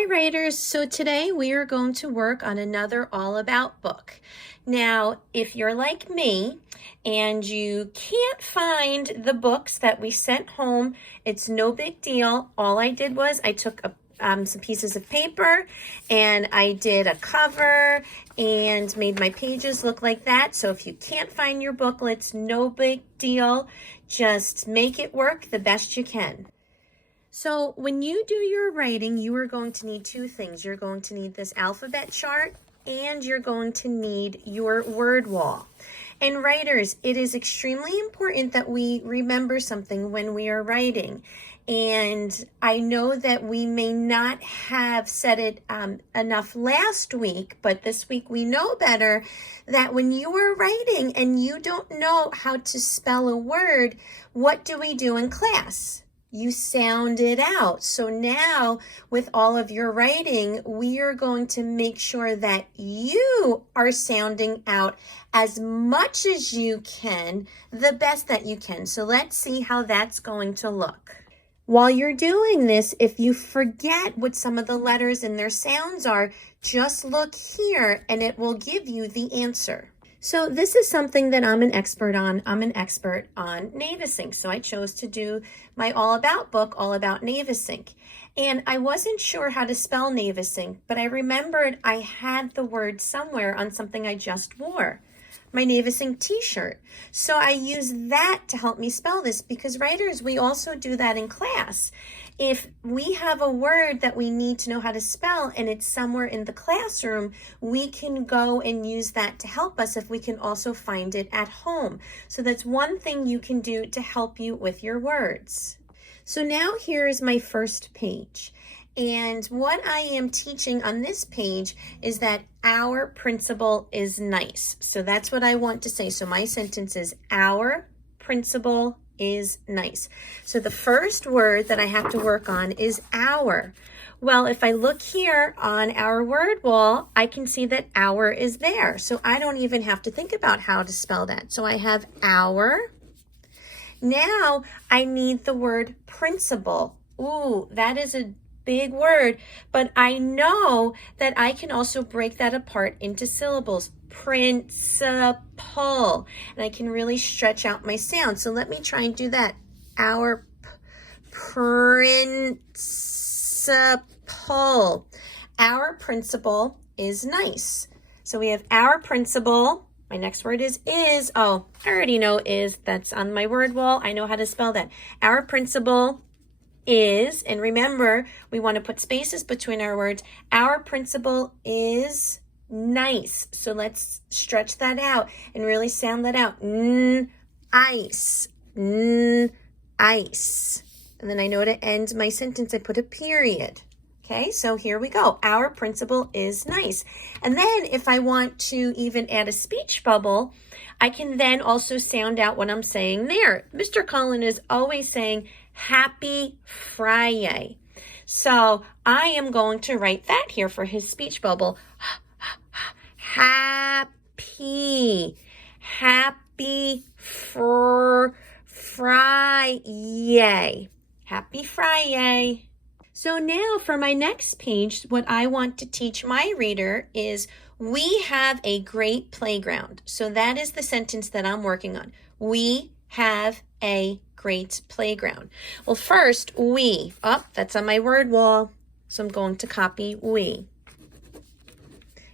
Hi writers, so today we are going to work on another All About book. Now, if you're like me and you can't find the books that we sent home, it's no big deal. All I did was I took some pieces of paper and I did a cover and made my pages look like that. So if you can't find your booklets, no big deal. Just make it work the best you can. So when you do your writing, you are going to need two things. You're going to need this alphabet chart and you're going to need your word wall. And writers, it is extremely important that we remember something when we are writing. And I know that we may not have said it enough last week, but this week we know better that when you are writing and you don't know how to spell a word, what do we do in class? You sound it out. So now with all of your writing, we are going to make sure that you are sounding out as much as you can, the best that you can. So let's see how that's going to look. While you're doing this, if you forget what some of the letters and their sounds are, just look here and it will give you the answer. So this is something that I'm an expert on. I'm an expert on Navasync. So I chose to do my All About book, All About Navasync. And I wasn't sure how to spell Navasync, but I remembered I had the word somewhere on something I just wore, my Navasync t-shirt. So I used that to help me spell this because writers, we also do that in class. If we have a word that we need to know how to spell and it's somewhere in the classroom, we can go and use that to help us if we can also find it at home. So that's one thing you can do to help you with your words. So now here is my first page. And what I am teaching on this page is that our principal is nice. So that's what I want to say. So my sentence is our principal is nice. So the first word that I have to work on is our. Well, if I look here on our word wall, I can see that our is there. So I don't even have to think about how to spell that. So I have our. Now I need the word principal. Ooh, that is a big word, but I know that I can also break that apart into syllables. Principal. And I can really stretch out my sound. So let me try and do that. Our principal. Our principal is nice. So we have our principal. My next word is. Oh, I already know is. That's on my word wall. I know how to spell that. Our principal is, and remember, we want to put spaces between our words. Our principal is nice. So let's stretch that out and really sound that out. Ice. Ice. And then I know to end my sentence, I put a period. Okay, so here we go. Our principal is nice. And then if I want to even add a speech bubble, I can then also sound out what I'm saying there. Mr. Cullen is always saying, Happy Friday. So I am going to write that here for his speech bubble. Happy Friday. Happy Friday. So now for my next page, what I want to teach my reader is we have a great playground. So that is the sentence that I'm working on. We have a great playground. Well, first, we. Oh, that's on my word wall. So I'm going to copy we.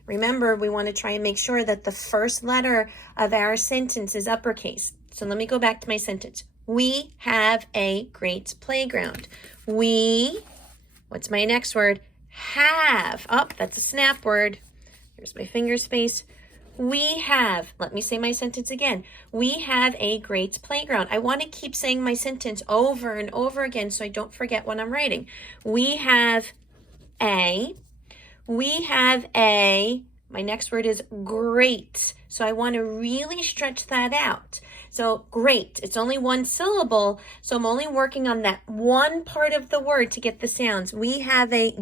Remember, we want to try and make sure that the first letter of our sentence is uppercase. So let me go back to my sentence. We have a great playground. We, what's my next word? Have. Oh, that's a snap word. Here's my finger space. We have, let me say my sentence again. We have a great playground. I want to keep saying my sentence over and over again so I don't forget what I'm writing. We have a, my next word is great. So I want to really stretch that out. So great, it's only one syllable. So I'm only working on that one part of the word to get the sounds. We have a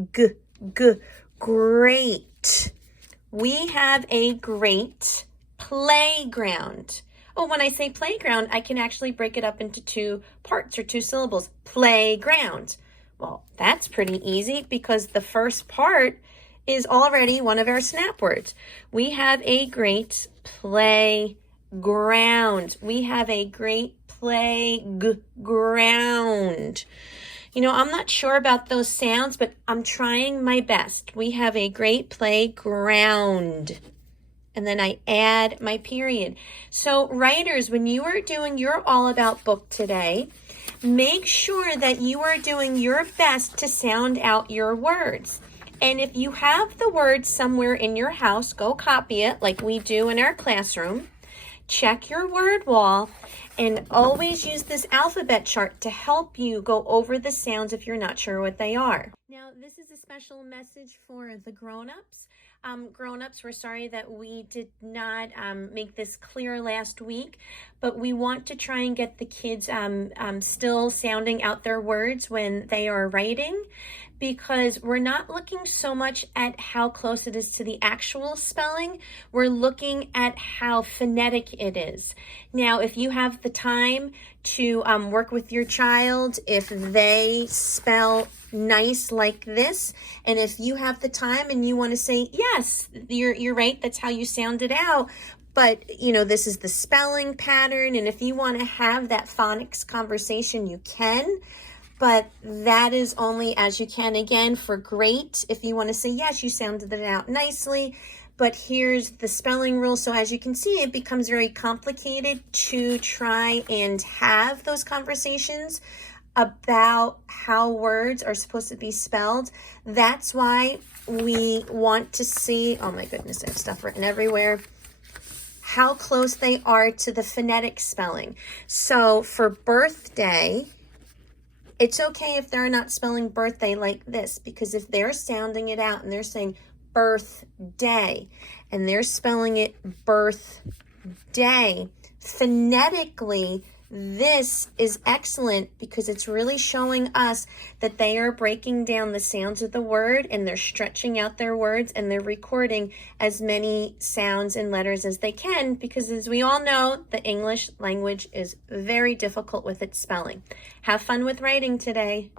great. We have a great playground. Oh, when I say playground, I can actually break it up into two parts or two syllables. Playground. Well, that's pretty easy because the first part is already one of our snap words. We have a great playground. We have a great playground. You know, I'm not sure about those sounds, but I'm trying my best. We have a great playground. And then I add my period. So writers, when you are doing your All About book today, make sure that you are doing your best to sound out your words. And if you have the words somewhere in your house, go copy it like we do in our classroom. Check your word wall and always use this alphabet chart to help you go over the sounds if you're not sure what they are. Now, this is a special message for the grown-ups. Grown-ups, we're sorry that we did not make this clear last week, but we want to try and get the kids still sounding out their words when they are writing, because we're not looking so much at how close it is to the actual spelling. We're looking at how phonetic it is. Now, if you have the time to work with your child, if they spell nice like this, and if you have the time and you want to say, yes, you're right, that's how you sound it out, but you know, this is the spelling pattern, and if you want to have that phonics conversation, you can. But that is only as you can. Again, for great, if you want to say, yes, you sounded it out nicely, but here's the spelling rule. So as you can see, it becomes very complicated to try and have those conversations about how words are supposed to be spelled. That's why we want to see, oh my goodness, I have stuff written everywhere, how close they are to the phonetic spelling. So for birthday, it's okay if they're not spelling birthday like this, because if they're sounding it out and they're saying birthday and they're spelling it birthday, phonetically, this is excellent because it's really showing us that they are breaking down the sounds of the word and they're stretching out their words and they're recording as many sounds and letters as they can, because as we all know, the English language is very difficult with its spelling. Have fun with writing today.